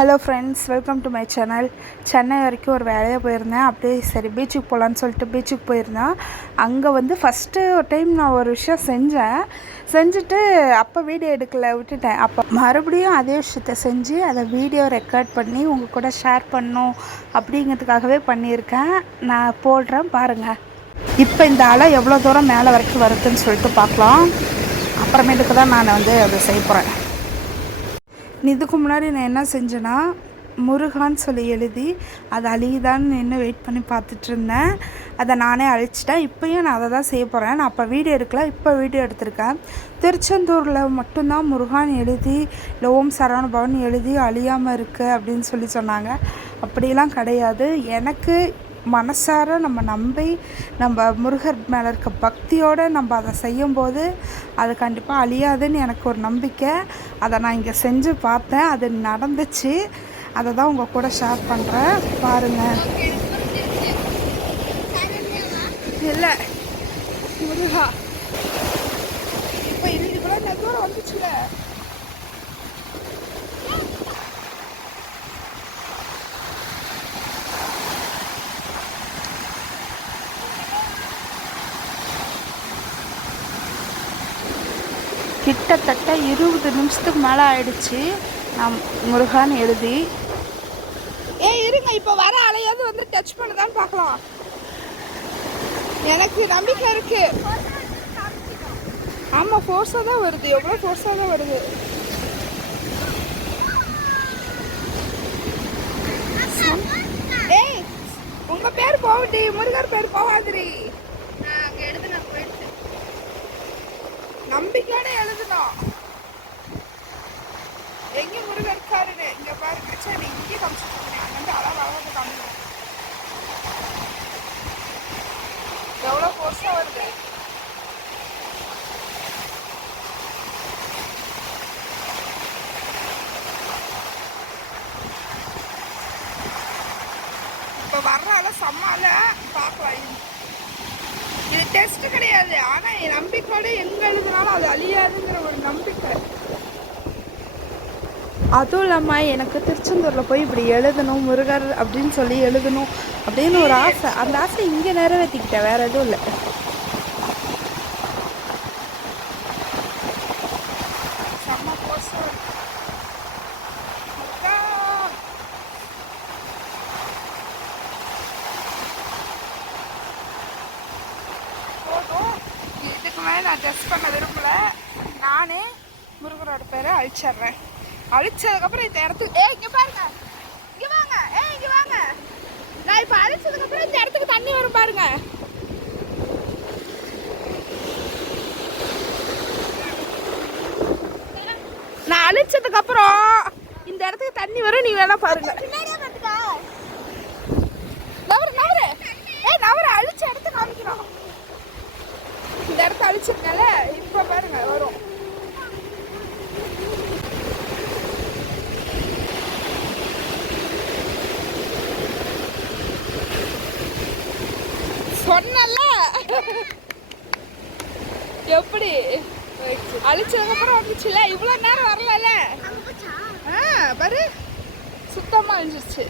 Hello friends, welcome to my channel. Chennai வரைக்கும் ஒரு வேலையாக போயிருந்தேன். அப்படியே சரி பீச்சுக்கு போகலான்னு சொல்லிட்டு பீச்சுக்கு போயிருந்தேன். அங்கே வந்து ஃபஸ்ட்டு ஒரு டைம் நான் ஒரு விஷயம் செஞ்சுட்டு அப்போ வீடியோ எடுக்கலை, விட்டுட்டேன். அப்போ மறுபடியும் அதே விஷயத்த செஞ்சு அதை வீடியோ ரெக்கார்ட் பண்ணி உங்கள் கூட ஷேர் பண்ணணும் அப்படிங்கிறதுக்காகவே பண்ணியிருக்கேன். நான் போடுறேன் பாருங்கள். இப்போ இந்த அலை எவ்வளோ தூரம் மேலே வரைக்கும் வருதுன்னு சொல்லிட்டு பார்க்கலாம். அப்புறமேட்டுக்கு தான் நான் வந்து அதை செய்ய போகிறேன். இதுக்கு முன்னாடி நான் என்ன செஞ்சேன்னா, முருகான்னு சொல்லி எழுதி அது அழியுதான்னு நின்று வெயிட் பண்ணி பார்த்துட்ருந்தேன். அதை நானே அழிச்சிட்டேன். இப்போயும் நான் அதை தான் செய்ய போகிறேன். நான் அப்போ வீடியோ எடுக்கல, இப்போ வீடியோ எடுத்திருக்கேன். திருச்செந்தூரில் மட்டும்தான் முருகான் எழுதி இல்லை ஓம் சரவண பவன் எழுதி அழியாமல் இருக்குது அப்படின்னு சொல்லி சொன்னாங்க. அப்படிலாம் கிடையாது. எனக்கு மனசார நம்ம நம்பி நம்ம முருகர் மேலே இருக்க பக்தியோடு நம்ம அதை செய்யும்போது அது கண்டிப்பாக அழியாதுன்னு எனக்கு ஒரு நம்பிக்கை. அதை நான் இங்கே செஞ்சு பார்த்தேன், அது நடந்துச்சு. அதை தான் உங்கள் கூட ஷேர் பண்ணுறேன் பாருங்கள். இல்லை முருகா, இப்போ இது கூட நெதூரம் வந்துச்சுல. கிட்டத்தட்ட 20 நிமிஷத்துக்கு மேலே ஆயிடுச்சு நான் முருகான்னு எழுதி. இருங்க, இப்போ வர அலையாவது வந்து டச் பண்ணதான் பார்க்கலாம். எனக்கு நம்பிக்கை இருக்கு. ஆமாம், ஃபோர்ஸாக தான் வருது. எவ்வளோ ஃபோர்ஸாக தான் வருது. உங்கள் பேர் போகுது, முருகர் பேர் போகாதிரி. நம்பிக்கையோட எழுதணும். எங்க முருகன் இருக்காருன்னு இங்க பாருங்க. சரி, இங்கே காமிச்சிருக்கேன். அங்கிருந்து அழகாக காமிக்கிறேன். எவ்வளோ ஃபோர்ஸா வருது. இப்போ வர்றால சம்மால பார்க்கலாம். இது டெஸ்ட் கிடையாது, ஆனால் என் நம்பிக்கையோட எங்கே எழுதினாலும் அது அழியாதுங்கிற ஒரு நம்பிக்கை. அதுவும் இல்லாமல் எனக்கு திருச்செந்தூரில் போய் இப்படி எழுதணும் முருகர் அப்படின்னு சொல்லி எழுதணும் அப்படின்னு ஒரு ஆசை. அந்த ஆசை இங்கே நிறைவேற்றிக்கிட்டேன், வேறு எதுவும் இல்லை. இதுக்கு மேலே நான் டெஸ்ட் பண்ண விரும்பலை. நானே முருகரோட பேரை அழிச்சிட்றேன். அழிச்சதுக்கப்புறம் இந்த இடத்துக்கு இங்கே பாருங்க, இங்கே வாங்க, இங்கே வாங்க. நான் இப்போ அழிச்சதுக்கப்புறம் இந்த இடத்துக்கு தண்ணி வரும் பாருங்க. நான் அழிச்சதுக்கப்புறம் இந்த இடத்துக்கு தண்ணி வரும். நீ வேணா பாருங்க. நவர அழிச்ச இடத்துக்கு காமிக்கிறோம். இந்த இடத்த அழிச்சிருக்கல, இப்போ பாருங்க வரும். சொன்னல எப்படி அழிச்சதுக்கு அப்புறம் வந்துச்சுல. இவ்வளோ நேரம் வரல. பாரு, சுத்தமாக அழிஞ்சிருச்சு.